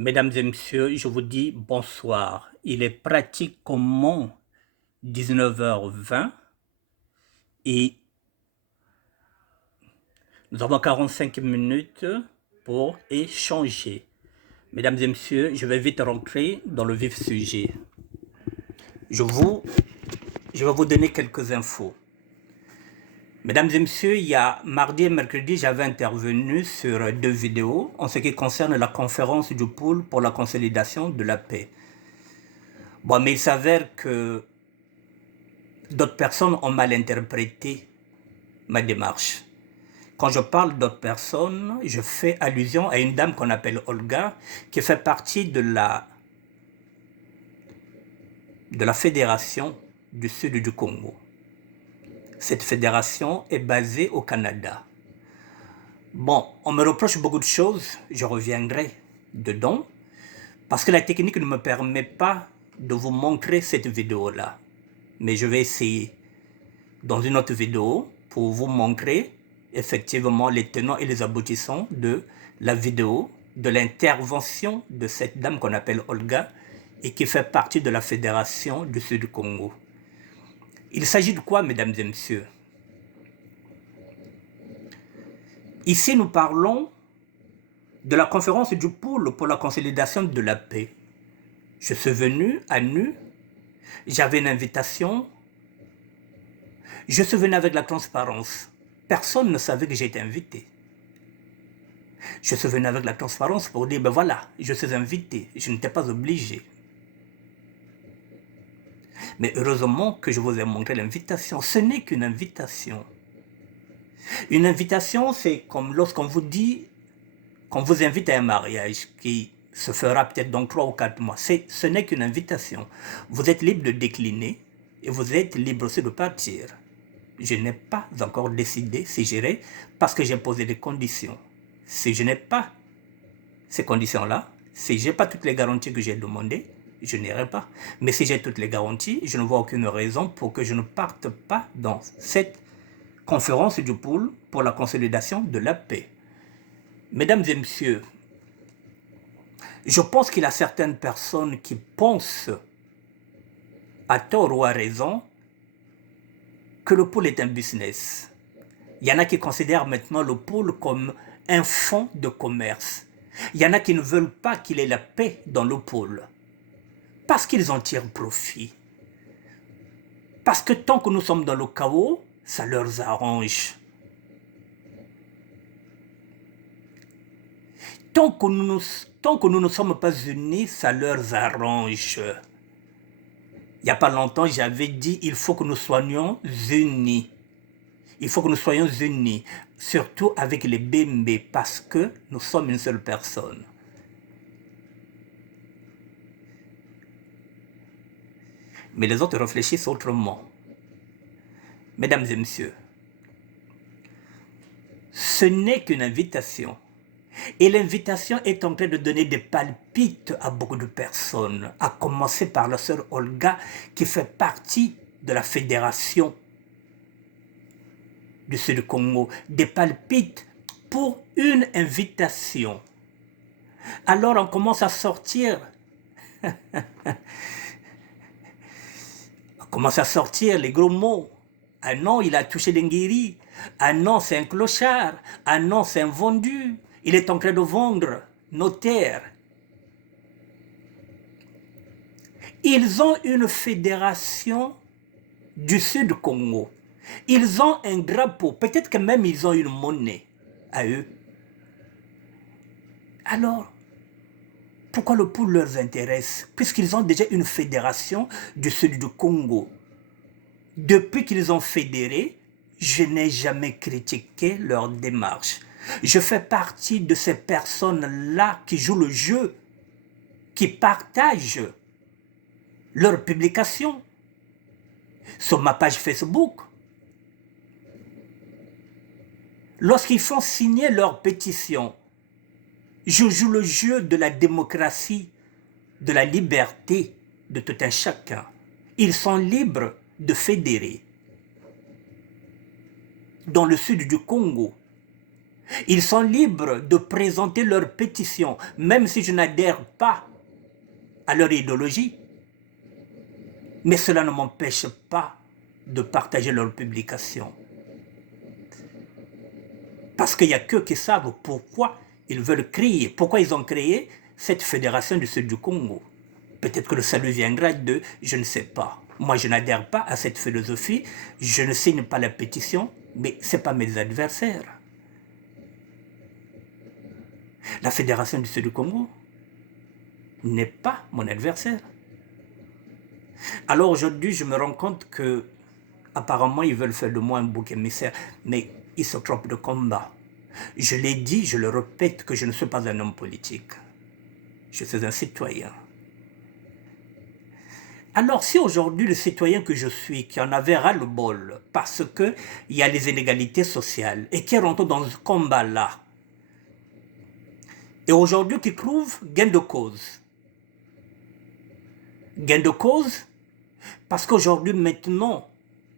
Mesdames et messieurs, je vous dis bonsoir. Il est pratiquement 19h20 et nous avons 45 minutes pour échanger. Mesdames et messieurs, je vais vite rentrer dans le vif sujet. Je vais vous donner quelques infos. Mesdames et messieurs, il y a mardi et mercredi, j'avais intervenu sur 2 vidéos en ce qui concerne la conférence du pôle pour la consolidation de la paix. Bon, mais il s'avère que d'autres personnes ont mal interprété ma démarche. Quand je parle d'autres personnes, je fais allusion à une dame qu'on appelle Olga, qui fait partie de la fédération du sud du Congo. Cette fédération est basée au Canada. Bon, on me reproche beaucoup de choses, je reviendrai dedans, parce que la technique ne me permet pas de vous montrer cette vidéo-là. Mais je vais essayer dans une autre vidéo pour vous montrer effectivement les tenants et les aboutissants de la vidéo, de l'intervention de cette dame qu'on appelle Olga et qui fait partie de la Fédération du Sud du Congo. Il s'agit de quoi, mesdames et messieurs? Ici, nous parlons de la conférence du pôle pour la consolidation de la paix. Je suis venu à nu, j'avais une invitation, je suis venu avec la transparence. Personne ne savait que j'étais invité. Je suis venu avec la transparence pour dire, ben voilà, je suis invité, je n'étais pas obligé. Mais heureusement que je vous ai montré l'invitation. Ce n'est qu'une invitation. Une invitation, c'est comme lorsqu'on vous dit, qu'on vous invite à un mariage qui se fera peut-être dans 3 ou 4 mois. Ce n'est qu'une invitation. Vous êtes libre de décliner et vous êtes libre aussi de partir. Je n'ai pas encore décidé si j'irai parce que j'ai posé des conditions. Si je n'ai pas ces conditions-là, si je n'ai pas toutes les garanties que j'ai demandées, je n'irai pas. Mais si j'ai toutes les garanties, je ne vois aucune raison pour que je ne parte pas dans cette conférence du pôle pour la consolidation de la paix. Mesdames et messieurs, je pense qu'il y a certaines personnes qui pensent, à tort ou à raison, que le pôle est un business. Il y en a qui considèrent maintenant le pôle comme un fonds de commerce. Il y en a qui ne veulent pas qu'il y ait la paix dans le pôle. Parce qu'ils en tirent profit. Parce que tant que nous sommes dans le chaos, ça leur arrange. Tant que nous ne sommes pas unis, ça leur arrange. Il n'y a pas longtemps, j'avais dit, il faut que nous soyons unis. Il faut que nous soyons unis, surtout avec les Bembe, parce que nous sommes une seule personne. Mais les autres réfléchissent autrement. Mesdames et messieurs, ce n'est qu'une invitation. Et l'invitation est en train de donner des palpites à beaucoup de personnes, à commencer par la sœur Olga, qui fait partie de la fédération du Sud Congo, des palpites pour une invitation. Alors on commence à sortir, les gros mots. Ah non, il a touché l'Ingiri. Ah non, c'est un clochard. Ah non, c'est un vendu. Il est en train de vendre nos terres. Ils ont une fédération du Sud Congo. Ils ont un drapeau. Peut-être que même ils ont une monnaie à eux. Alors, pourquoi le pôle leur intéresse? Puisqu'ils ont déjà une fédération du Sud du Congo. Depuis qu'ils ont fédéré, je n'ai jamais critiqué leur démarche. Je fais partie de ces personnes-là qui jouent le jeu, qui partagent leurs publications sur ma page Facebook. Lorsqu'ils font signer leurs pétitions, je joue le jeu de la démocratie, de la liberté de tout un chacun. Ils sont libres de fédérer. Dans le sud du Congo, Ils sont libres de présenter leurs pétitions, même si je n'adhère pas à leur idéologie. Mais cela ne m'empêche pas de partager leurs publications. Parce qu'il n'y a qu'eux qui savent pourquoi ils veulent créer, pourquoi ils ont créé cette fédération du Sud du Congo. Peut-être que le salut viendra d'eux, je ne sais pas. Moi, je n'adhère pas à cette philosophie, je ne signe pas la pétition, mais ce n'est pas mes adversaires. La fédération du Sud du Congo n'est pas mon adversaire. Alors aujourd'hui, je me rends compte que apparemment, ils veulent faire de moi un bouc émissaire, mais ils se trompent de combat. Je l'ai dit, je le répète, que je ne suis pas un homme politique. Je suis un citoyen. Alors si aujourd'hui le citoyen que je suis, qui en avait ras-le-bol, parce qu'il y a les inégalités sociales, et qui rentre dans ce combat-là, et aujourd'hui qui trouve gain de cause. Gain de cause, parce qu'aujourd'hui, maintenant,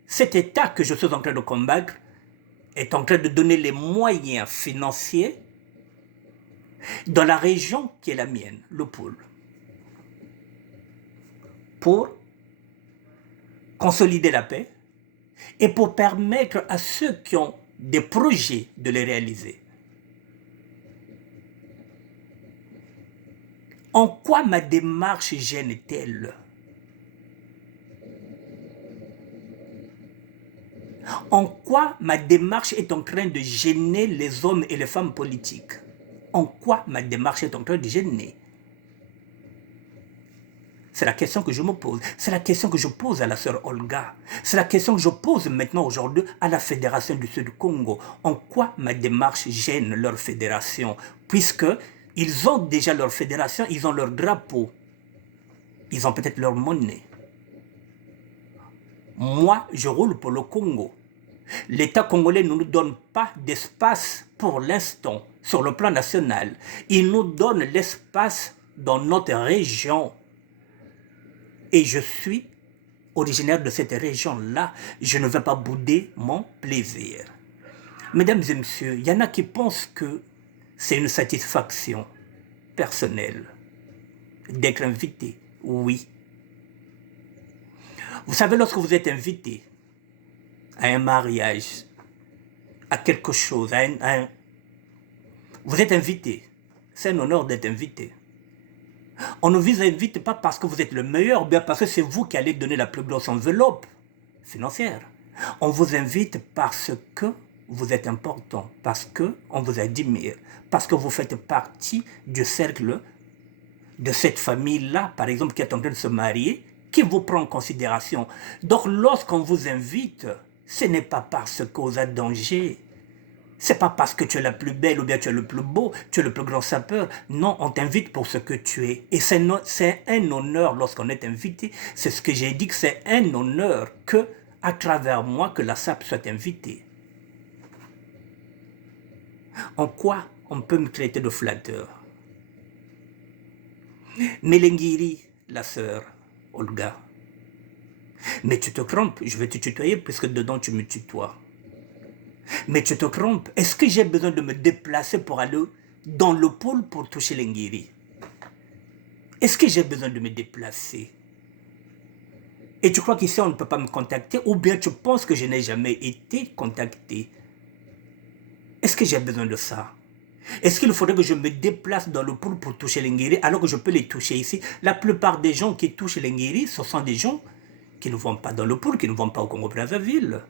cet État que je suis en train de combattre est en train de donner les moyens financiers dans la région qui est la mienne, le pôle, pour consolider la paix et pour permettre à ceux qui ont des projets de les réaliser. En quoi ma démarche gêne-t-elle? En quoi ma démarche est en train de gêner les hommes et les femmes politiques? En quoi ma démarche est en train de gêner? C'est la question que je me pose. C'est la question que je pose à la sœur Olga. C'est la question que je pose maintenant aujourd'hui à la Fédération du Sud du Congo. En quoi ma démarche gêne leur fédération? Puisqu'ils ont déjà leur fédération, ils ont leur drapeau. Ils ont peut-être leur monnaie. Moi, je roule pour le Congo. L'État congolais ne nous donne pas d'espace pour l'instant sur le plan national. Il nous donne l'espace dans notre région. Et je suis originaire de cette région-là. Je ne vais pas bouder mon plaisir. Mesdames et messieurs, il y en a qui pensent que c'est une satisfaction personnelle d'être invité. Oui. Vous savez, lorsque vous êtes invité à un mariage, à quelque chose, vous êtes invité. C'est un honneur d'être invité. On ne vous invite pas parce que vous êtes le meilleur, bien parce que c'est vous qui allez donner la plus grosse enveloppe financière. On vous invite parce que vous êtes important, parce qu'on vous admire, parce que vous faites partie du cercle de cette famille-là, par exemple, qui est en train de se marier, qui vous prend en considération. Donc, lorsqu'on vous invite, ce n'est pas parce que vous êtes danger. Ce n'est pas parce que tu es la plus belle ou bien tu es le plus beau, tu es le plus grand sapeur. Non, on t'invite pour ce que tu es. Et c'est un honneur lorsqu'on est invité. C'est ce que j'ai dit, que c'est un honneur que, à travers moi, que la SAP soit invitée. En quoi on peut me traiter de flatteur? Mélengiri, la sœur Olga. Mais tu te trompes, je vais te tutoyer puisque dedans tu me tutoies. Mais tu te trompes, est-ce que j'ai besoin de me déplacer pour aller dans le pôle pour toucher l'Engiri? Est-ce que j'ai besoin de me déplacer? Et tu crois qu'ici on ne peut pas me contacter? Ou bien tu penses que je n'ai jamais été contacté? Est-ce que j'ai besoin de ça? Est-ce qu'il faudrait que je me déplace dans le pôle pour toucher l'Engiri alors que je peux les toucher ici? La plupart des gens qui touchent l'Engiri, ce sont des gens qui ne vont pas dans le pôle, qui ne vont pas au Congo-Brazzaville.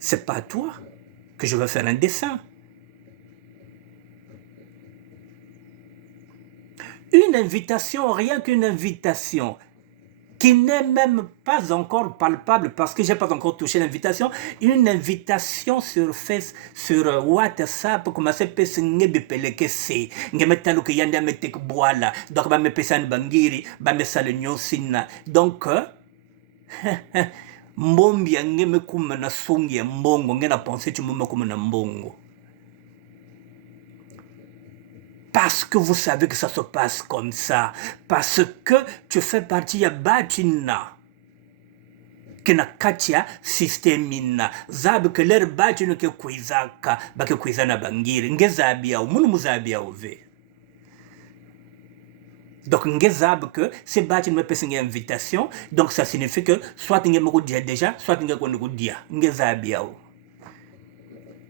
C'est pas à toi que je vais faire un dessin. Une invitation, rien qu'une invitation, qui n'est même pas encore palpable parce que je n'ai pas encore touché l'invitation. Une invitation sur Facebook, sur WhatsApp, comme ça peut se ngébipeleke se, ngemetalo que yanda metek boala, donc ba me pesan bangiri, ba me sale nyosina. Donc mbombi ngeme kuma na songi ya mbongo, ngena penser tu me kuma na mbongo. Parce que vous savez que ça se passe comme ça. Parce que tu fais partie de Batina. kina katia systemina zabi ke ler bati no ke kuizaka ba ke kuizana bangiri ngezabi au munu muzabi au ve donc ngezabi que ces bati no pesa nge invitation donc ça signifie que soit nge moko dia déjà soit nge ko ngo dia ngezabi au.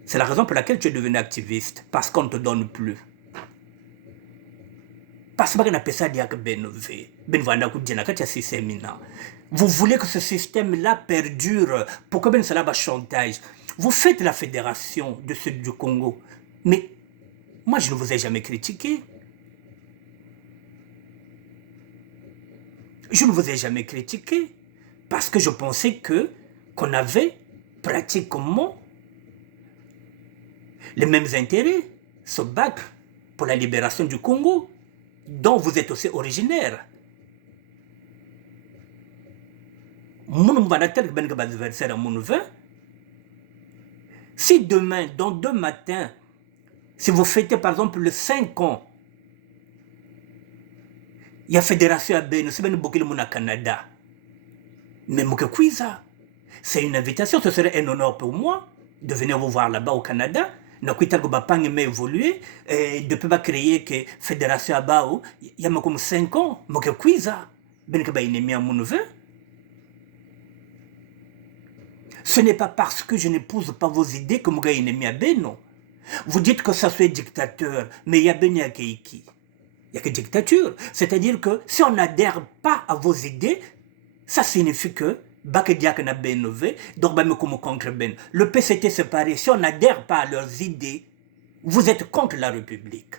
C'est la raison pour laquelle tu es devenu activiste parce qu'on ne te donne plus. Parce que vous voulez que ce système-là perdure. Pourquoi ben cela va chantage? Vous faites la fédération de ceux du Congo. Mais moi, je ne vous ai jamais critiqué. Je ne vous ai jamais critiqué. Parce que je pensais qu'on avait pratiquement les mêmes intérêts. Se battre pour la libération du Congo, dont vous êtes aussi originaire. Si demain, dans 2 matins, si vous fêtez par exemple le 5 ans, il y a fédération à Beno, c'est bien beaucoup au Canada. Mais c'est une invitation, ce serait un honneur pour moi de venir vous voir là-bas au Canada. Na kuita ko bapang mais évoluer et de pas créer que fédération abao il y a comme 5 ans moke kuiza ben ka ba inemi amunove. Ce n'est pas parce que je n'épouse pas vos idées que moga inemi abeno. Vous dites que ça soit dictateur, mais il y a beni akeiki. Il y a que dictature, c'est-à-dire que si on n'adhère pas à vos idées, ça signifie que le PCT séparé, si on n'adhère pas à leurs idées, vous êtes contre la République.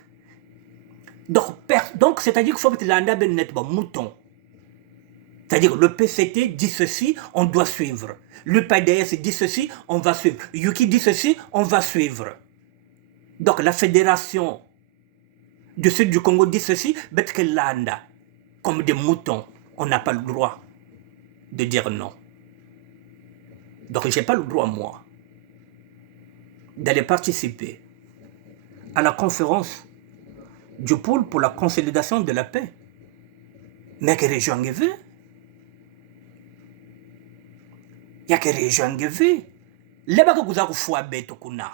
Donc c'est-à-dire qu'il faut mettre l'anda ben net mouton. C'est-à-dire le PCT dit ceci, on doit suivre. Le PDS dit ceci, on va suivre. Yuki dit ceci, on va suivre. Donc la fédération du sud du Congo dit ceci, bet que l'anda, comme des moutons, on n'a pas le droit de dire non. Donc je n'ai pas le droit, moi, d'aller participer à la conférence du pôle pour la consolidation de la paix. Mais que région veut? Il y a que région veut. Là-bas que vous avez foi bête kuna.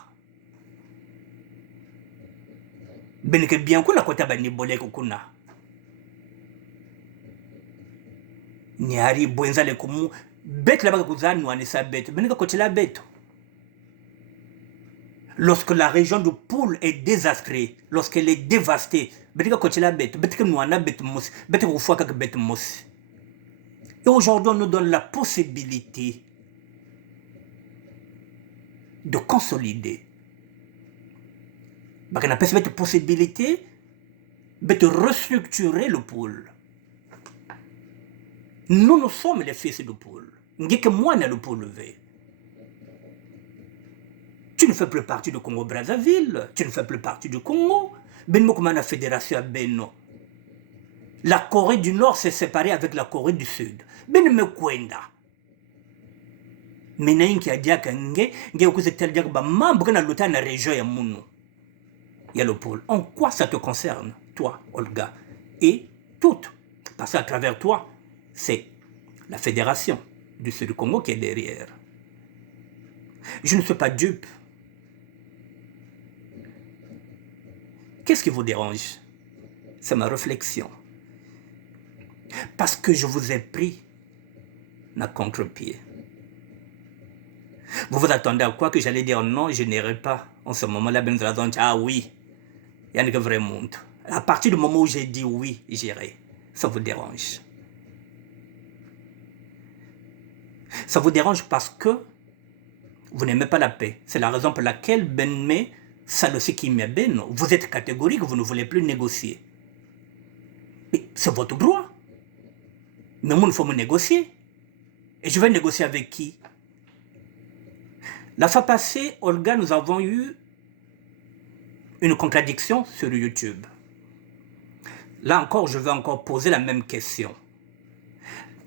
Ben que bien kuna kota bani bolé kuna. Niari bwenza le kumu bête là-bas que vous avez nous sa bête. Ben que côté la bête. Lorsque la région du pôle est désastrée, lorsqu'elle est dévastée, ben que côté la bête. Bête que nous en a bête mousse. Bête que vous fois que bête mousse. Et aujourd'hui on nous donne la possibilité de consolider. Parce qu'on a cette possibilité de restructurer le pôle. Nous sommes les fils du pôle. Nous disons que moi, le pôle levé. Tu ne fais plus partie du Congo-Brazzaville. Tu ne fais plus partie du Congo. Ben comme la fédération à Beno. La Corée du Nord s'est séparée avec la Corée du Sud. Ben me kwenda. Mais qui a dit que c'est dire que membre na l'autre na région ya munu. Il y a le pôle. En quoi ça te concerne, toi, Olga, et toutes, parce qu'à travers toi, c'est la fédération du Sud du Congo qui est derrière. Je ne suis pas dupe. Qu'est-ce qui vous dérange? C'est ma réflexion. Parce que je vous ai pris na contre-pied. Vous vous attendez à quoi que j'allais dire non, je n'irai pas. En ce moment-là, ben vous ah oui, il y a un vrai monde. À partir du moment où j'ai dit oui, j'irai. Ça vous dérange. Ça vous dérange parce que vous n'aimez pas la paix. C'est la raison pour laquelle Benme, Salosi Ben, vous êtes catégorique, vous ne voulez plus négocier. C'est votre droit. Mais moi, il faut me négocier. Et je vais négocier avec qui? La fois passée, Olga, nous avons eu une contradiction sur YouTube. Là encore, je vais encore poser la même question.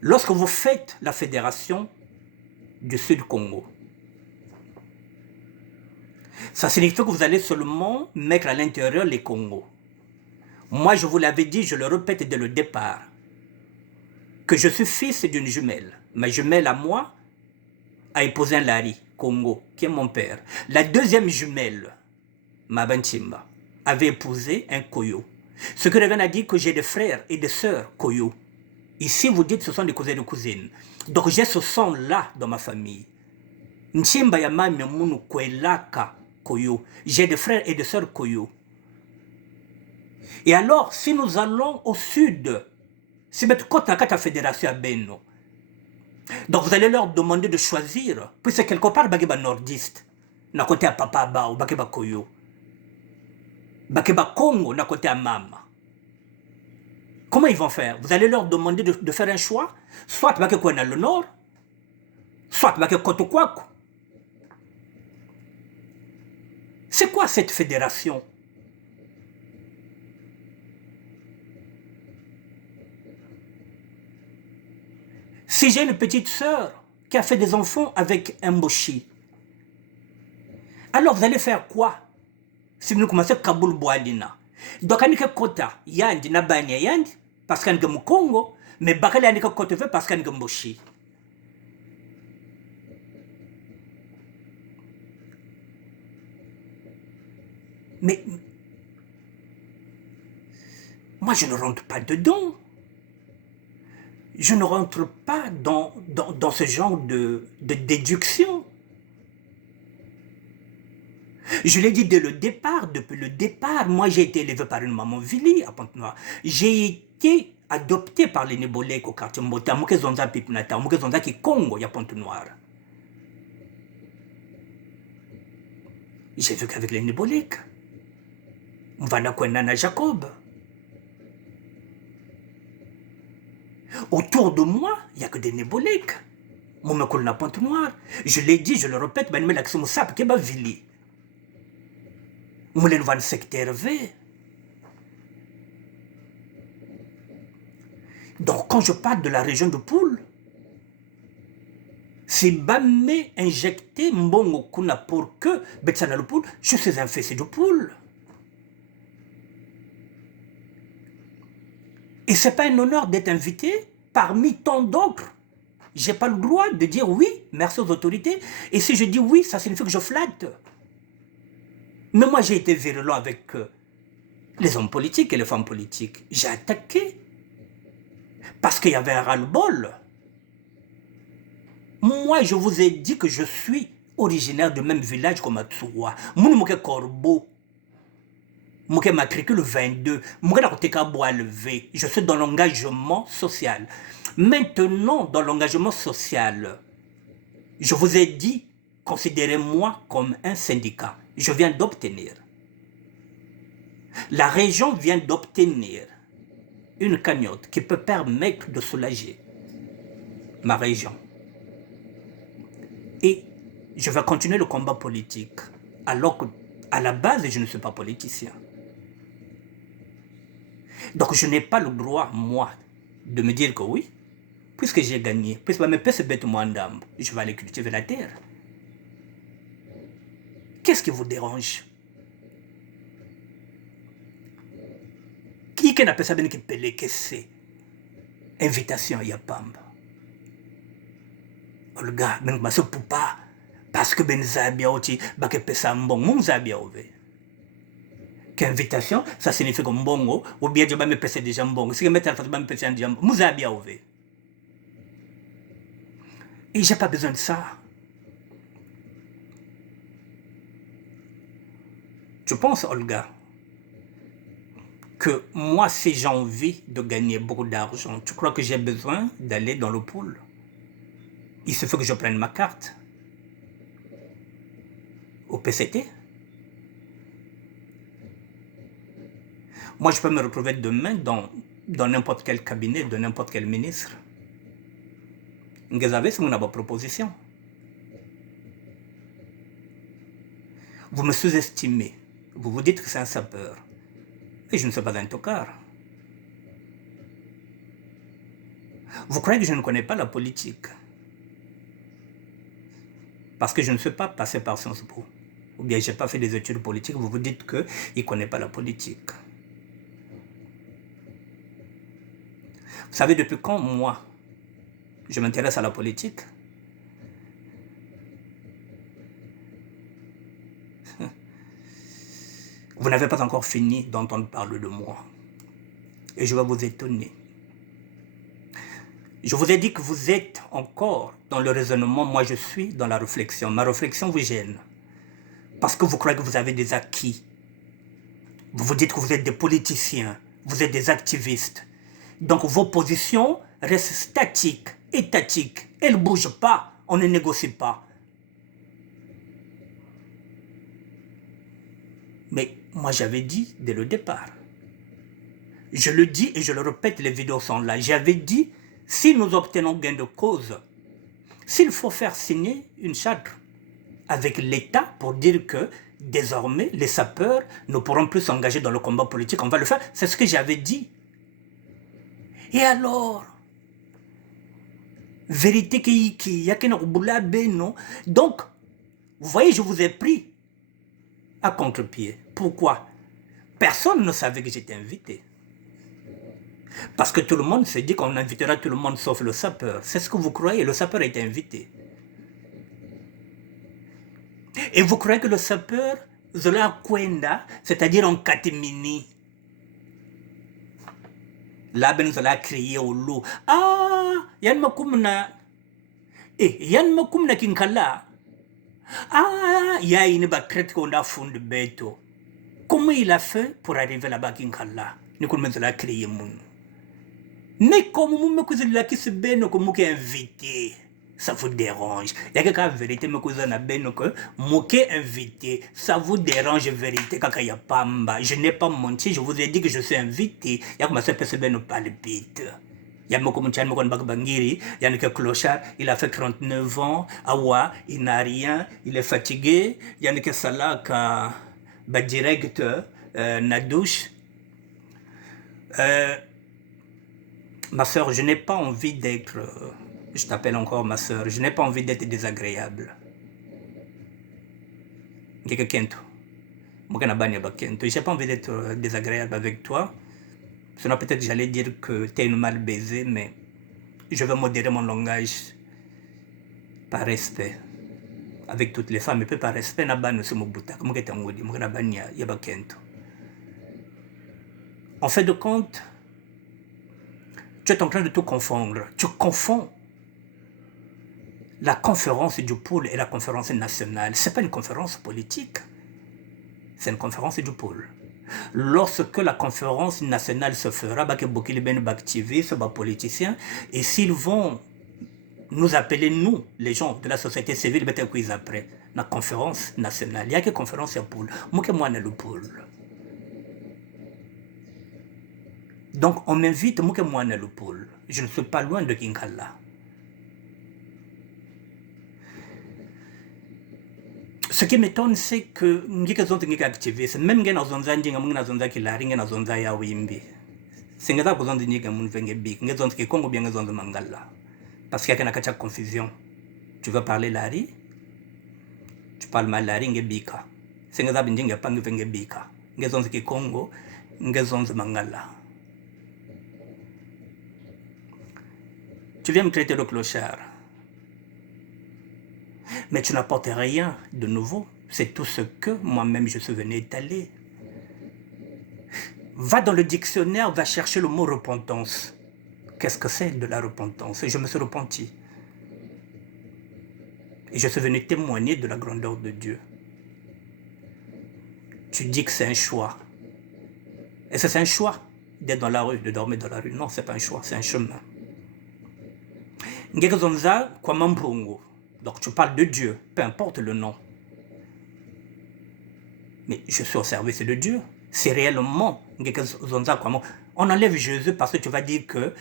Lorsque vous faites la fédération du Sud Congo, ça signifie que vous allez seulement mettre à l'intérieur les Congos. Moi, je vous l'avais dit, je le répète dès le départ, que je suis fils d'une jumelle. Ma jumelle à moi, a épousé un Lari, Congo, qui est mon père. La deuxième jumelle, Mabanchimba, avait épousé un Koyo. Ce qui revient à dire que j'ai des frères et des sœurs Koyo. Ici, vous dites que ce sont des cousins et des cousines. Donc j'ai ce son-là dans ma famille. Nchimba ya mami munu kwelaka Koyo. J'ai des frères et des sœurs Koyo. Et alors, si nous allons au sud, c'est mettre côte à la fédération à Beno. Donc vous allez leur demander de choisir, puisque quelque part, bageba nordiste, na côté à Papa Bao, bageba Koyo. Bageba Congo, na côté à Mama. Comment ils vont faire? Vous allez leur demander de faire un choix, soit bageba Koyo dans le nord, soit bageba Kotokwaku. C'est quoi cette fédération? Si j'ai une petite sœur qui a fait des enfants avec un Mboshi, alors vous allez faire quoi? Si vous commencez à Kaboul Boalina. Donc, il y a kota yandi na banya yandi parce qu'il y a un Congo, mais bakali y a kota parce qu'il y a un Mboshi. Mais moi, je ne rentre pas dedans. Je ne rentre pas dans ce genre de déduction. Je l'ai dit dès le départ, depuis le départ, moi j'ai été élevé par une maman Vili à Pointe-Noire. J'ai été adopté par les Nébolèques au quartier Mbota, Mouké Zonza Pipnata, Mouké Zonza qui Congo, il y a Pointe-Noire. J'ai vécu avec les Nébolèques. Mvana Kwenana Jacob. Autour de moi, il n'y a que des Nébolèques. Moi, je connais la Pointe-Noire. Je l'ai dit, je le répète, mais je l'accent Moussap, qui est Vili. Moulen van secteur V. Donc, quand je parle de la région de Poule, c'est Bamé injecté Mbongo Kuna pour que Betsana le Poule, je suis un fessé de Poule. Et ce n'est pas un honneur d'être invité parmi tant d'autres. Je n'ai pas le droit de dire oui, merci aux autorités. Et si je dis oui, ça signifie que je flatte. Mais moi, j'ai été virulent avec les hommes politiques et les femmes politiques. J'ai attaqué. Parce qu'il y avait un ras-le-bol. Moi, je vous ai dit que je suis originaire du même village comme Atsoua. Mon mouké Corbeau. Mouké matricule 22. Mouké Nakoteka Bois-Levé. Je suis dans l'engagement social. Maintenant, dans l'engagement social, je vous ai dit, considérez-moi comme un syndicat. Je viens d'obtenir. La région vient d'obtenir une cagnotte qui peut permettre de soulager ma région. Et je vais continuer le combat politique, alors qu'à la base, je ne suis pas politicien. Donc je n'ai pas le droit, moi, de me dire que oui, puisque j'ai gagné, puisque mes pères se bêtent moi en dame, je vais aller cultiver la terre. Qu'est-ce qui vous dérange? Qui n'a pas ça qui pele que c'est invitation à Yapamba? Olga, ben ma se poupa parce que ben zabia oti ba que pesa mbongo mon zabia ove. Qu'invitation, ça signifie que mbongo ou bien je vais me pesa déjà mbongo. Si je mets à la me pesa déjà mbongo, mon zabia ove. Et j'ai pas besoin de ça. Je pense, Olga, que moi, si j'ai envie de gagner beaucoup d'argent, tu crois que j'ai besoin d'aller dans le pool? Il se faut que je prenne ma carte au PCT. Moi, je peux me retrouver demain dans n'importe quel cabinet de n'importe quel ministre. Vous avez c'est mon proposition. Vous me sous-estimez. Vous vous dites que c'est un sapeur. Et je ne suis pas un tocard. Vous croyez que je ne connais pas la politique? Parce que je ne suis pas passé par Sciences Po. Ou bien je n'ai pas fait des études politiques. Vous vous dites qu'il ne connaît pas la politique. Vous savez depuis quand, moi, je m'intéresse à la politique? Vous n'avez pas encore fini d'entendre parler de moi. Et je vais vous étonner. Je vous ai dit que vous êtes encore dans le raisonnement, moi je suis dans la réflexion. Ma réflexion vous gêne. Parce que vous croyez que vous avez des acquis. Vous vous dites que vous êtes des politiciens, vous êtes des activistes. Donc vos positions restent statiques, étatiques. Elles ne bougent pas, on ne négocie pas. Mais moi j'avais dit dès le départ. Je le dis et je le répète, les vidéos sont là. J'avais dit, si nous obtenons gain de cause, s'il faut faire signer une charte avec l'État pour dire que désormais les sapeurs ne pourront plus s'engager dans le combat politique, on va le faire. C'est ce que j'avais dit. Et alors, vérité qui y a non. Donc, vous voyez, je vous ai pris à contre-pied. Pourquoi? Personne ne savait que j'étais invité. Parce que tout le monde s'est dit qu'on invitera tout le monde sauf le sapeur. C'est ce que vous croyez, le sapeur est invité. Et vous croyez que le sapeur, Zola Kwenda, c'est-à-dire en catimini, là, ben Zola crié au loup. Ah, Yann Makumna. Yann Makumna Kinkala. Ah, il y a une bacrette qu'on a fond de bêto. Comment il a fait pour arriver là-bas Kinkala? Nous commençons à crier mon. Mais comme vous me causez là qui se baigne comme vous invité, ça vous dérange. Il y a quelqu'un vérité me cause na baigne que moi qui invité, ça vous dérange vérité quand il y a pas mba. Je n'ai pas menti, je vous ai dit que je suis invité. Il y a comme ça personne ne palpite. Il y a Bangiri, il y a un clochard, il a fait 39 ans, Awa, il n'a rien, il est fatigué. Il y a un Salaka, direct, na douche. Ma soeur, je n'ai pas envie d'être, je t'appelle encore ma soeur, je n'ai pas envie d'être désagréable. Je n'ai pas envie d'être désagréable avec toi. Sinon peut-être j'allais dire que tu es une mal baisée, mais je vais modérer mon langage par respect. Avec toutes les femmes, et puis par respect, en fait de compte, tu es en train de tout confondre. Tu confonds la conférence du pôle et la conférence nationale. Ce n'est pas une conférence politique. C'est une conférence du pôle. Lorsque la conférence nationale se fera, il y a des activistes, des politiciens, et s'ils vont nous appeler, nous, les gens de la société civile, après la conférence nationale, il y a que conférence à pôle. Moi, je le pôle. Donc, on m'invite, moi, le pôle. Je ne suis pas loin de Kinkala. Ce qui m'étonne, c'est que nous sommes activistes, même si nous sommes activistes, nous sommes activistes, nous sommes activistes. C'est ce que nous sommes activistes, nous sommes activistes. Parce qu'il y a une confusion. Tu veux parler Lari? Tu parles mal Lari, nous sommes activistes. C'est ce que nous sommes activistes. Nous sommes Congo, nous sommes Mangala. Tu viens me traiter de clochard. Mais tu n'apportes rien de nouveau. C'est tout ce que moi-même je suis venu étaler. Va dans le dictionnaire, va chercher le mot repentance. Qu'est-ce que c'est de la repentance? Et je me suis repenti. Et je suis venu témoigner de la grandeur de Dieu. Tu dis que c'est un choix. Et c'est un choix d'être dans la rue, de dormir dans la rue. Non, c'est pas un choix, c'est un chemin. Donc tu parles de Dieu, peu importe le nom. Mais je suis au service de Dieu. C'est réellement. On enlève Jésus parce que tu vas dire que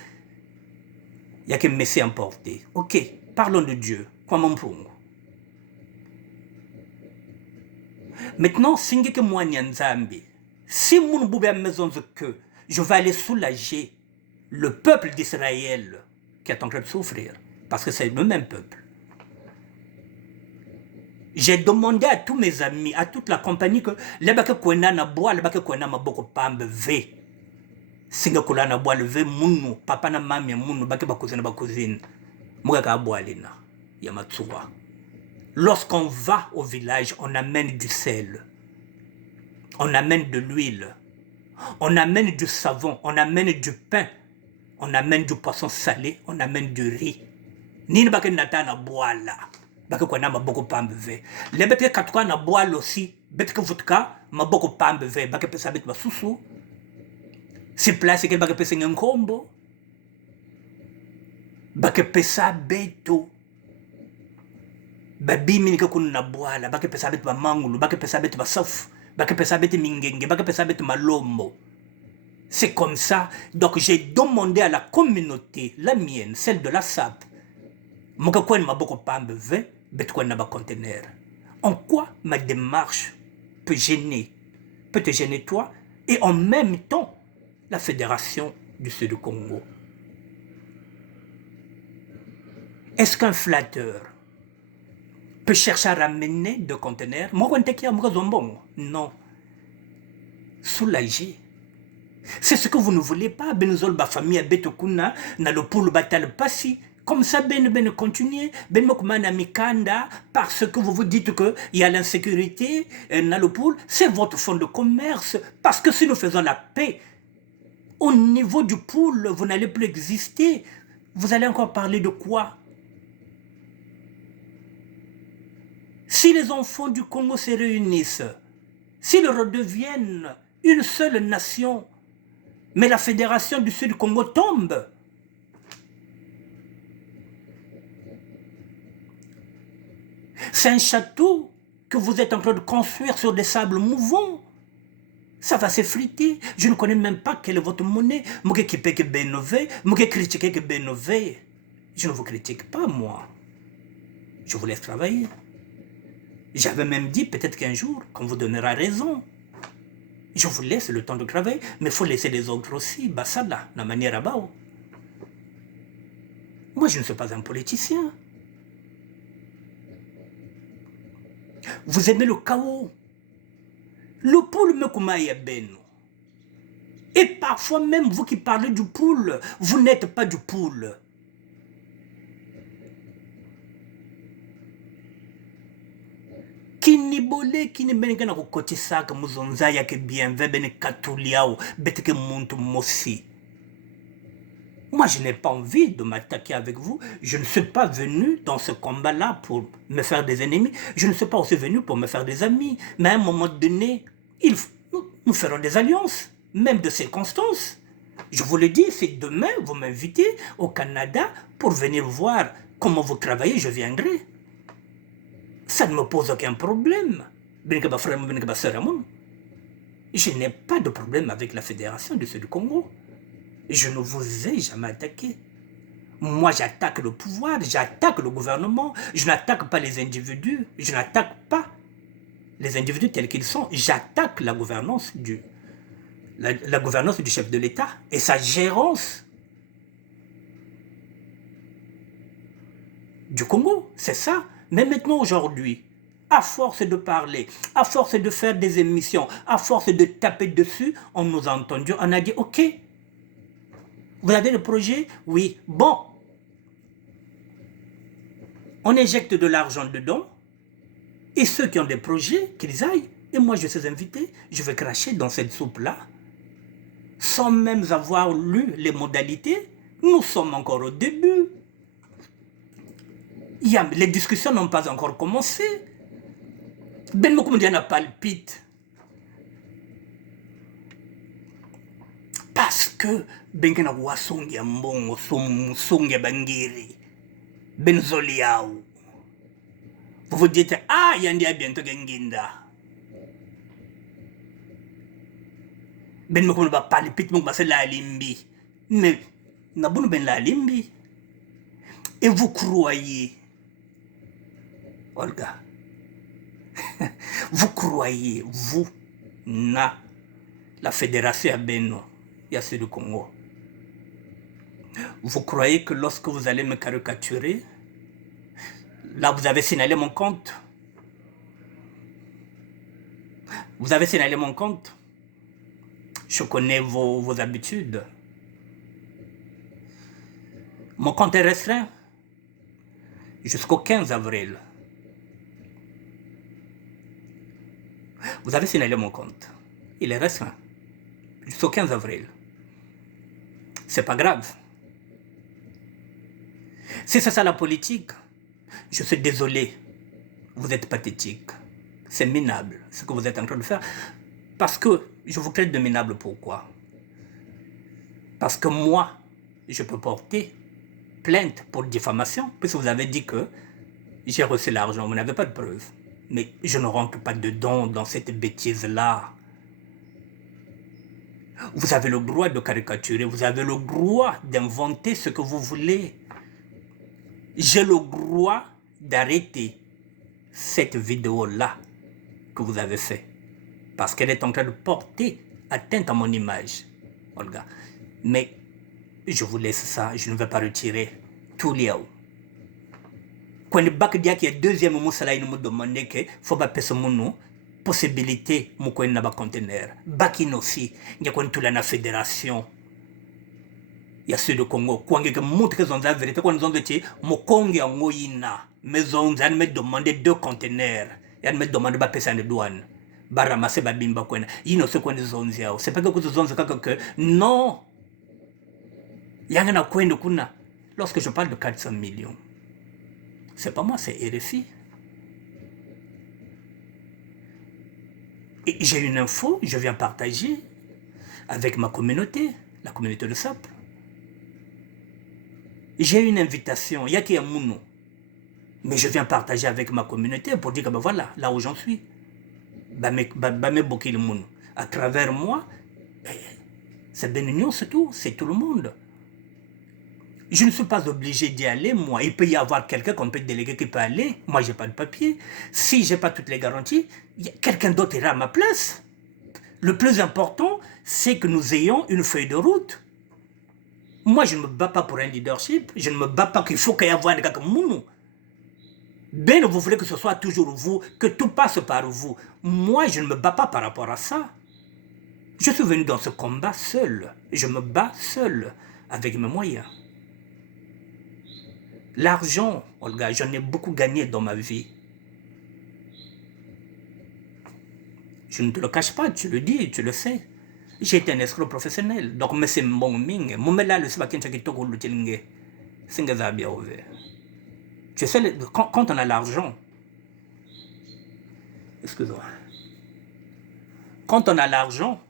il n'y a que Messie emporté. Ok, parlons de Dieu. Maintenant, si que je vais aller soulager le peuple d'Israël qui est en train de souffrir, parce que c'est le même peuple. J'ai demandé à tous mes amis, à toute la compagnie que les baka kwena na bois, les baka kwena maboko pambe ve. Singa kula na bois le ve munu, papa na mami munu baka bakuzina bakuzine. Muga ka bois lina, yamatsuwa. Lorsqu'on va au village, on amène du sel. on amène de l'huile, on amène du savon, on amène du pain, on amène du poisson salé, on amène du riz. Nini bake nata na boala, bake kwa na maboko pambe ve. Le bete katukwa na boala aussi, bete ke vutka, maboko pambe ve, bake pesa bete basusu. Si place ke bake pesa ngenkombo, bake pesa beto. Babimi nika kuna na boala, bake pesa bete ba mangulu, bake pesa bete ba sof, bake pesa bete mingenge, bake pesa bete malombo. C'est comme ça. Donc j'ai demandé à la communauté, la mienne, celle de la SAP, en quoi ma démarche peut te gêner toi, et en même temps la Fédération du Sud du Congo. Est-ce qu'un flatteur peut chercher à ramener deux conteneurs? Non. Soulager. C'est ce que vous ne voulez pas. Benuzol ba famille à Betokuna, na le poule batal passi. Comme ça, ben continuer, ben mokmana mikanda, parce que vous vous dites qu'il y a l'insécurité, na le poule, c'est votre fonds de commerce. Parce que si nous faisons la paix, au niveau du poule, vous n'allez plus exister. Vous allez encore parler de quoi? Si les enfants du Congo se réunissent, s'ils redeviennent une seule nation, mais la Fédération du Sud du Congo tombe. C'est un château que vous êtes en train de construire sur des sables mouvants. Ça va s'effriter. Je ne connais même pas quelle est votre monnaie. Je ne vous critique pas, moi. Je vous laisse travailler. J'avais même dit peut-être qu'un jour, qu'on vous donnera raison. Je vous laisse le temps de travailler, mais il faut laisser les autres aussi. Basala, la manière à bao. Moi, je ne suis pas un politicien. Vous aimez le chaos. Le poule me koumaïa beno. Et parfois même, vous qui parlez du poule, vous n'êtes pas du poule. Kinibole kinibenekana kukotisaka muzonza yake bienve bene katuliao beteke muntu mosi. Moi, je n'ai pas envie de m'attaquer avec vous. Je ne suis pas venu dans ce combat-là pour me faire des ennemis. Je ne suis pas aussi venu pour me faire des amis. Mais à un moment donné, nous ferons des alliances, même de circonstances. Je vous le dis, si demain vous m'invitez au Canada pour venir voir comment vous travaillez, je viendrai. Ça ne me pose aucun problème. Je n'ai pas de problème avec la Fédération du Sud du Congo. Je ne vous ai jamais attaqué. Moi, j'attaque le pouvoir, j'attaque le gouvernement. Je n'attaque pas les individus. Je n'attaque pas les individus tels qu'ils sont. J'attaque la gouvernance la gouvernance du chef de l'État et sa gérance du Congo. C'est ça. Mais maintenant, aujourd'hui, à force de parler, à force de faire des émissions, à force de taper dessus, on nous a entendu, on a dit, ok, vous avez le projet? Oui. Bon, on injecte de l'argent dedans, et ceux qui ont des projets, qu'ils aillent. Et moi, je suis invité, je vais cracher dans cette soupe-là, sans même avoir lu les modalités. Nous sommes encore au début. Les discussions n'ont pas encore commencé. Ben Mokoumdiana palpite. Parce que Benkena Wasongi Ambongo, Songi Bangiri, Benzoliao. Vous vous dites, ah, Yandi a bientôt Genginda. Ben Mokoumba palpite, Mokba c'est la limbi. Mais, Naboun Ben la limbi. Et vous croyez, Olga, vous croyez, vous, la Fédération à Beno, Yassé du Congo, vous croyez que lorsque vous allez me caricaturer, là vous avez signalé mon compte? Vous avez signalé mon compte? Je connais vos habitudes. Mon compte est restreint jusqu'au 15 avril. Vous avez signalé mon compte. il est restreint. Jusqu'au 15 avril. C'est pas grave. Si c'est ça la politique, je suis désolé. Vous êtes pathétique. C'est minable ce que vous êtes en train de faire. Parce que je vous traite de minable. Pourquoi? Parce que moi, je peux porter plainte pour diffamation, puisque vous avez dit que j'ai reçu l'argent. Vous n'avez pas de preuves. Mais je ne rentre pas dedans dans cette bêtise-là. Vous avez le droit de caricaturer, vous avez le droit d'inventer ce que vous voulez. J'ai le droit d'arrêter cette vidéo-là que vous avez fait. Parce qu'elle est en train de porter atteinte à mon image, Olga. Mais je vous laisse ça, je ne vais pas retirer tout liao. Quand le bac dit qu'il y a deuxième mot, ça il nous demande que faut pas payer mon possibilité mon coin na ba conteneur. Bakin aussi, il y a tout la fédération. Il y a ceux de Congo. Quand il y a montre que la vérité, quand ils ont dit mon Congo en moyina, maison, ils me demandé 2 conteneurs, ils me demandé pas payer de douane. Ba ramasser ba bimba coin. Ils ne se connaissent pas. C'est pas que vous ont que non. Il y a un coin de kuna. Lorsque je parle de 400 millions. C'est pas moi, c'est RFI. Et j'ai une info, je viens partager avec ma communauté, la communauté de SAP. J'ai une invitation, il y a qui est Mounou. Mais je viens partager avec ma communauté pour dire que ben voilà, là où j'en suis. À travers moi, c'est Bénignon, c'est tout le monde. Je ne suis pas obligé d'y aller, moi. Il peut y avoir quelqu'un qu'on peut déléguer qui peut aller. Moi, je n'ai pas de papier. Si je n'ai pas toutes les garanties, quelqu'un d'autre ira à ma place. Le plus important, c'est que nous ayons une feuille de route. Moi, je ne me bats pas pour un leadership. Je ne me bats pas qu'il faut qu'il y ait un gars comme Mounou. Ben, vous voulez que ce soit toujours vous, que tout passe par vous. Moi, je ne me bats pas par rapport à ça. Je suis venu dans ce combat seul. Je me bats seul, avec mes moyens. L'argent, Olga, j'en ai beaucoup gagné dans ma vie. Je ne te le cache pas, tu le dis, tu le sais. J'ai été un escroc professionnel. Donc, mais c'est mon ming. Mon là, le sabakin qui toko le tilingue. Singaza bien ouvert. Tu sais, quand on a l'argent, excuse-moi, quand on a l'argent,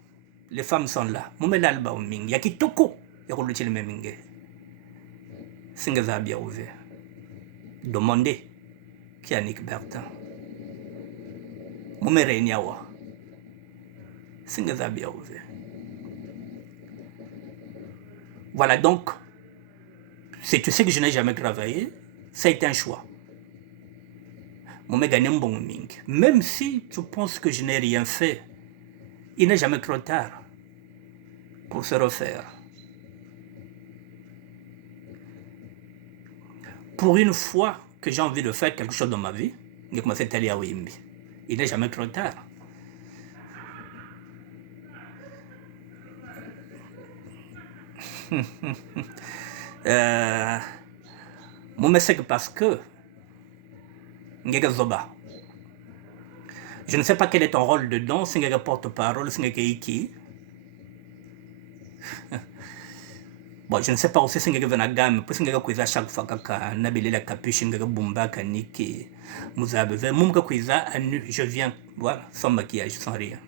les femmes sont là. Mon là, le bauming. Il y a qui toko. Il y a le tilingue mingue. Singaza bien ouvert. Demandez qui a Nick Bertin. Mon mère Niawa. Singaza bien ouvert. Voilà donc, si tu sais que je n'ai jamais travaillé, ça a été un choix. Mon mec gagne un bon ming. Même si tu penses que je n'ai rien fait, il n'est jamais trop tard pour se refaire. Pour une fois que j'ai envie de faire quelque chose dans ma vie, j'ai commencé à aller à Wimbi. Il n'est jamais trop tard. Mon message parce que je ne sais pas quel est ton rôle dedans, si tu porte-parole, si tu bon, je ne sais pas aussi si tu es un gamme, parce que tu as chaque fois que tu as la capuche, tu as bomba, tu as je viens, voilà, sans maquillage, sans rien.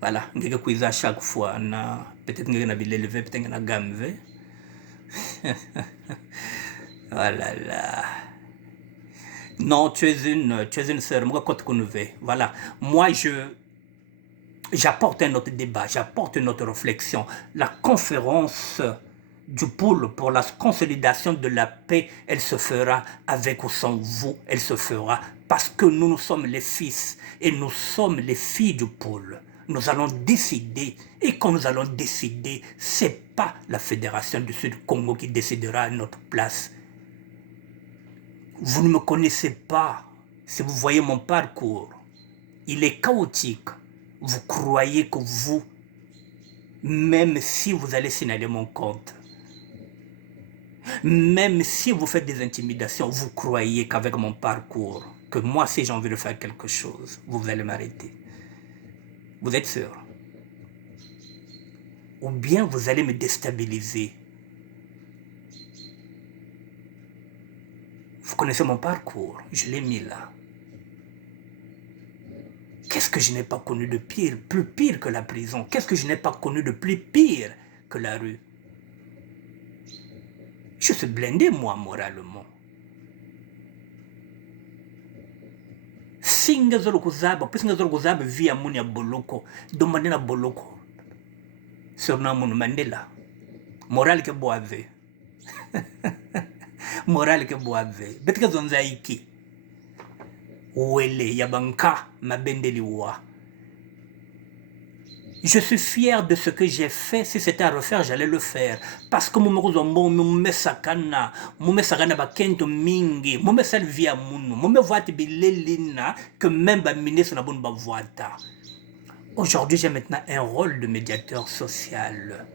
Voilà, tu as chaque fois, peut-être que tu as levé, peut-être que tu as gamme. Voilà là. Non, tu es une sœur, moi, quand tu voilà. Moi, j'apporte un autre débat, j'apporte une autre réflexion. La conférence du pôle pour la consolidation de la paix, elle se fera avec ou sans vous, elle se fera parce que nous sommes les fils et nous sommes les filles du pôle. Nous allons décider, et quand nous allons décider, ce n'est pas la Fédération du Sud-Congo qui décidera à notre place. Vous ne me connaissez pas. Si vous voyez mon parcours, il est chaotique. Vous croyez que vous, même si vous allez signaler mon compte, même si vous faites des intimidations, vous croyez qu'avec mon parcours, que moi, si j'ai envie de faire quelque chose, vous allez m'arrêter. Vous êtes sûr? Ou bien vous allez me déstabiliser? Vous connaissez mon parcours, je l'ai mis là. Qu'est-ce que je n'ai pas connu de pire, plus pire que la prison? Qu'est-ce que je n'ai pas connu de plus pire que la rue? Je suis blindé, moi, moralement. Si ngezolo kuzaba, puis ngezolo kuzaba via muni ya boloko, domande na boloko. Surnom munu Mandela. Moral ke boave. Moral ke boave. Betka zonza iki. Ouele yabanka mabendeli wa. Je suis fier de ce que j'ai fait. Si c'était à refaire, j'allais le faire. Parce que mume sakana ba kento mingi, mume salvia munu, mume voite bilelina, que même ba ministre na bon ba voita. Aujourd'hui, j'ai maintenant un rôle de médiateur social.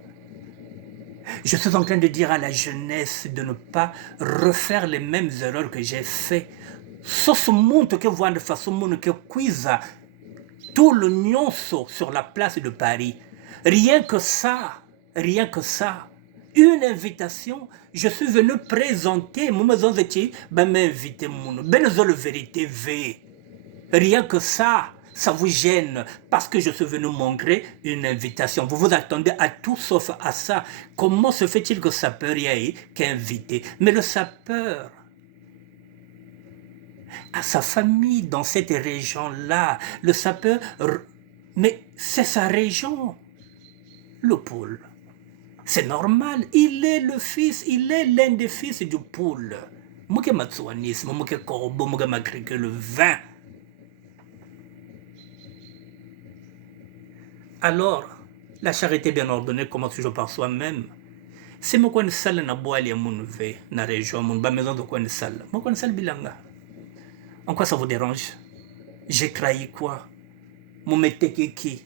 Je suis en train de dire à la jeunesse de ne pas refaire les mêmes erreurs que j'ai faites. Sauf monde que voit de façon monde que cuisa tout le nyonso sur la place de Paris. Rien que ça, rien que ça. Une invitation, je suis venu présenter, moi m'inviter mon le vérité V. Rien que ça, ça vous gêne parce que je suis venu montrer une invitation. Vous vous attendez à tout sauf à ça. Comment se fait-il que sapeur y ait qu'invité? Mais le sapeur, à sa famille dans cette région-là, le sapeur, mais c'est sa région, le pôle. C'est normal, il est le fils, il est l'un des fils du pôle. Mouke Matsouanisme, Mouke Korobo, Mouke Makrike, le vin. Alors, la charité bien ordonnée commence toujours par soi-même. C'est moi qui salle na boali mon ve na région mon ba maison de quoi salle. Moi qui salle bilanga. En quoi ça vous dérange? J'ai trahi quoi? Mon métier qui?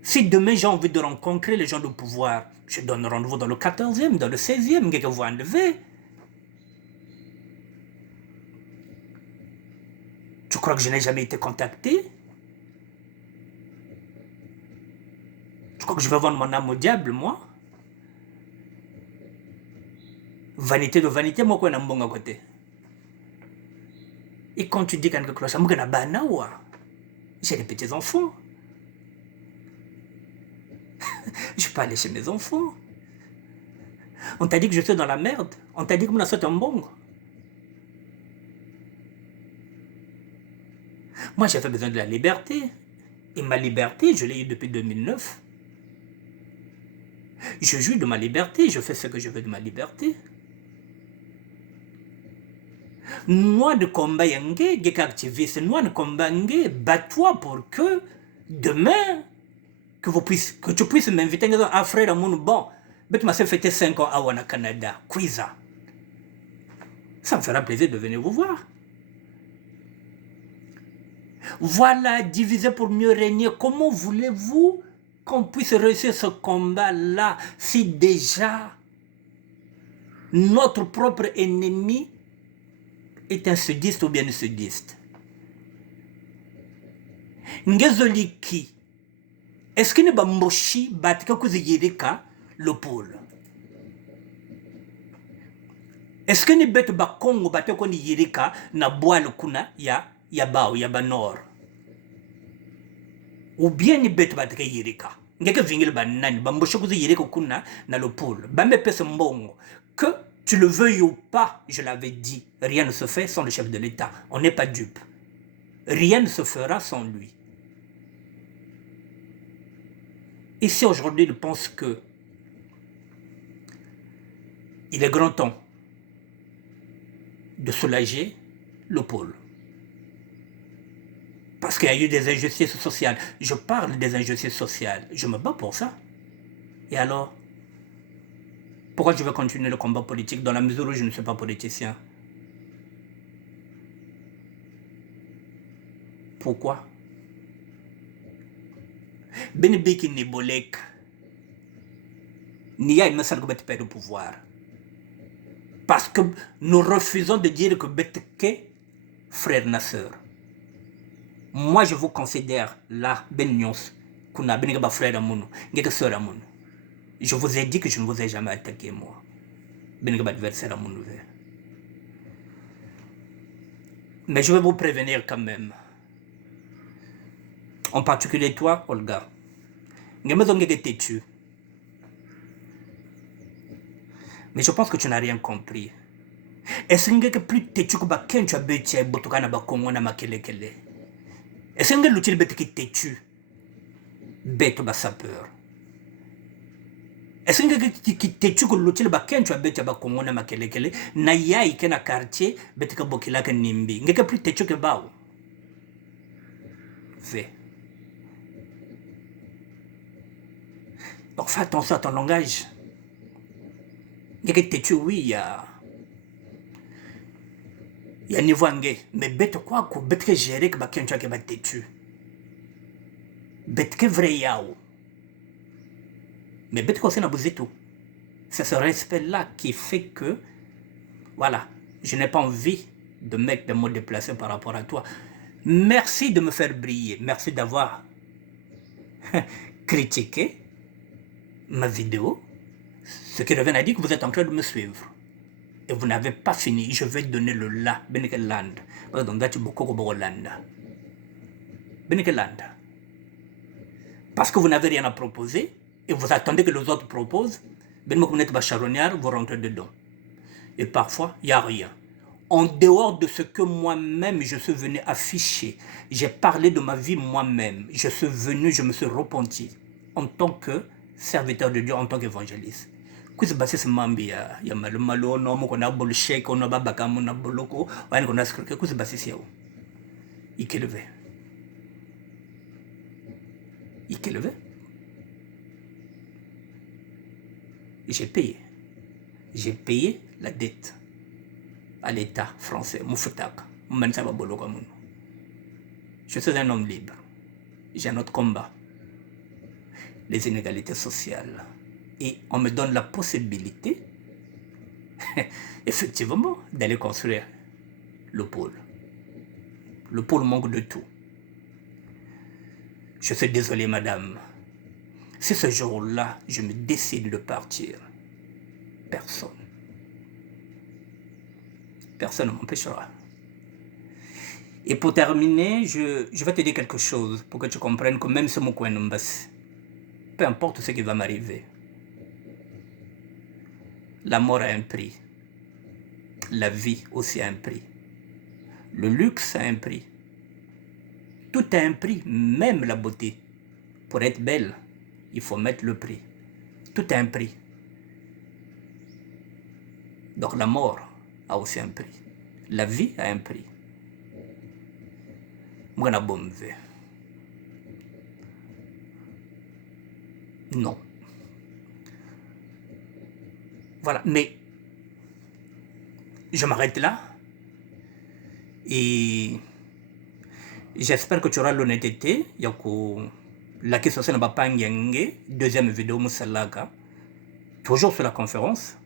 Si demain j'ai envie de rencontrer les gens du pouvoir, je donne rendez-vous dans le 14e, dans le 16e, que vous enlevez. Tu crois que je n'ai jamais été contacté? Tu crois que je vais vendre mon âme au diable, moi? Vanité de vanité, moi, quoi, n'a bon à côté. Et quand tu dis quelque chose, j'ai des petits-enfants. Je peux aller chez mes enfants. On t'a dit que je suis dans la merde. On t'a dit que mon assaut est un bon. Moi, j'avais besoin de la liberté. Et ma liberté, je l'ai eue depuis 2009. Je jouis de ma liberté. Je fais ce que je veux de ma liberté. Moi de combat yangé, activiste, moi de combat yangé, bats-toi pour que demain, que tu puisses m'inviter à frère à mon bon. Mais tu m'as fait 5 ans à Wana Canada, Quiza. Ça me fera plaisir de venir vous voir. Voilà, diviser pour mieux régner. Comment voulez-vous qu'on puisse réussir ce combat-là si déjà notre propre ennemi est un sudiste ou bien un sudiste? Ngezoliki, est-ce qu'il n'y a pas moshi batka kuziyirika le pôle? Est-ce qu'il n'y a pas de Congo batka kuziyirika na boile kuna ya bao ya nord? Ou bien ni bet batka yirika? Ngeke vingil banani bamboshi kuziyirika kuna na le pôle. Bambe pese mbongo que tu le veuilles ou pas, je l'avais dit, rien ne se fait sans le chef de l'État. On n'est pas dupe. Rien ne se fera sans lui. Ici, aujourd'hui, il pense que il est grand temps de soulager le pôle. Parce qu'il y a eu des injustices sociales. Je parle des injustices sociales. Je me bats pour ça. Et alors? Pourquoi je vais continuer le combat politique dans la mesure où je ne suis pas politicien? Pourquoi? Benibiki ni bolek. Ni a une message que tu le pouvoir. Parce que nous refusons de dire que Beteke, frère Nasser. Moi, je vous considère là, ben nyos, kuna ben ba frère amuno, ngeke sœur amuno. Je vous ai dit que je ne vous ai jamais attaqué, moi. Ben ba adversaire amuno. Mais je vais vous prévenir quand même. En particulier toi, Olga. Ngeme ngeke têtu. Mais je pense que tu n'as rien compris. Est-ce que plus têtu que ba kenchu abetia botokana ba kongo na makelekele? Est-ce que l'outil bête qui têtu? Bête ba sapeur. Est-ce que qui têtu que l'outil ba kenchu abetia ba kongo na makelekele? Na yai kena quartier bête ka bokila ka nimbi. Ngeke plus têtu que bao. Fait. Donc fais attention à ton langage. Ngeke têtu, oui, il y a niveau angé, mais bête quoi que bête que gérer que ba kenchu ke ba têtu. Bête que vrai yao. Mais bête que c'est na tout. C'est ce respect-là qui fait que, voilà, je n'ai pas envie de mettre des mots déplacés par rapport à toi. Merci de me faire briller. Merci d'avoir critiqué ma vidéo. Ce qui revient à dire que vous êtes en train de me suivre. Et vous n'avez pas fini. Je vais donner le la. Beneke land. Parce que vous n'avez rien à proposer. Et vous attendez que les autres proposent. Vous rentrez dedans. Et parfois, il n'y a rien. En dehors de ce que moi-même je suis venu afficher, j'ai parlé de ma vie moi-même. Je suis venu, je me suis repenti en tant que serviteur de Dieu, en tant qu'évangéliste. Qu'est-ce que c'est mambi ya malo no mo kona bol shake ono babaka mo na boloko wani kona skruke qu'est-ce que c'est yao ikelevé j'ai payé la dette à l'État français Moufutaka Mmansaba boloko mon. Je suis un homme libre, j'ai un autre combat, les inégalités sociales. Et on me donne la possibilité, effectivement, d'aller construire le pôle. Le pôle manque de tout. Je suis désolé, madame. Si ce jour-là, je me décide de partir, personne ne m'empêchera. Et pour terminer, je vais te dire quelque chose pour que tu comprennes que même ce mot peu importe ce qui va m'arriver, la mort a un prix. La vie aussi a un prix. Le luxe a un prix. Tout a un prix, même la beauté. Pour être belle, il faut mettre le prix. Tout a un prix. Donc la mort a aussi un prix. La vie a un prix. Non. Voilà, mais je m'arrête là et j'espère que tu auras l'honnêteté. La question c'est pas deuxième vidéo Moussalaka, toujours sur la conférence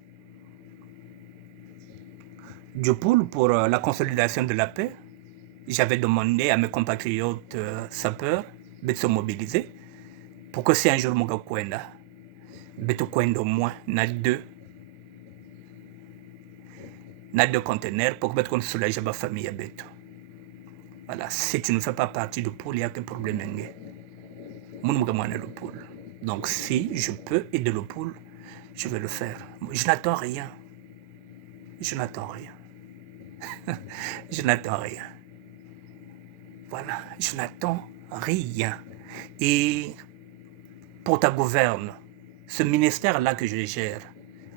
du pôle pour la consolidation de la paix. J'avais demandé à mes compatriotes sapeurs de se mobiliser pour que si un jour Moga Kwenda, Beto Kwenda au moins, n'a deux conteneurs pour que soulager ma famille à Beto. Voilà, si tu ne fais pas partie du pôle, il n'y a aucun problème. Le pôle. Donc si je peux aider le pôle, je vais le faire. Je n'attends rien. Je n'attends rien. Je n'attends rien. Voilà, je n'attends rien. Et pour ta gouverne, ce ministère-là que je gère,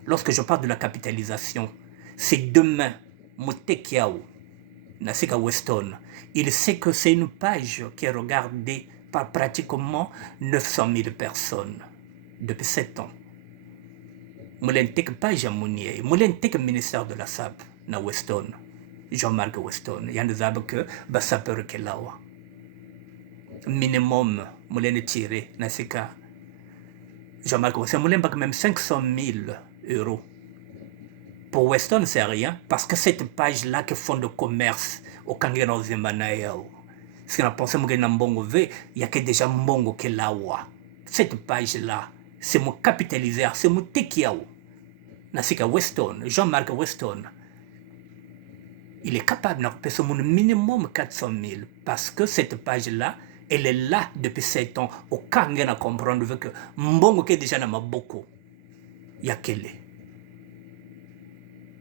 lorsque je parle de la capitalisation, c'est demain, Motekiao, Nasika Weston, il sait que c'est une page qui est regardée par pratiquement 900 000 personnes depuis 7 ans. Moulentek page à Mounier, Moulentek ministère de la SAP, na Weston, Jean-Marc Weston, il y a des arbres que Bassapeur Kelawa. Minimum, Moulen tiré, Nasika. Jean-Marc Weston, Moulen même 500 000 euros. Pour Weston, c'est rien, parce que cette page-là qui font de commerce au Kangero Zemanaïao, Ce qu'on a pensé que Mbongo V, il y a que déjà Mbongo qui est là. Cette page-là, c'est mon capitaliser, c'est mon tekiao. Nasika Weston, Jean-Marc Weston, il est capable de faire mon minimum 400 000 parce que cette page-là, elle est là depuis 7 ans. Au cas où on comprendre que Mbongo qui est déjà dans ma boko, il y a qu'elle est.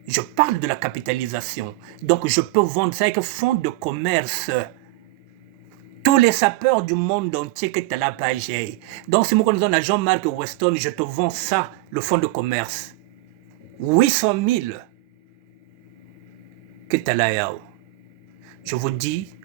Je parle de la capitalisation. Donc je peux vendre ça avec fonds de commerce. Tous les sapeurs du monde entier qui étaient là page. Donc si moi je donne à Jean-Marc Weston, je te vends ça, le fonds de commerce. 800 000. Que t'as là, je vous dis,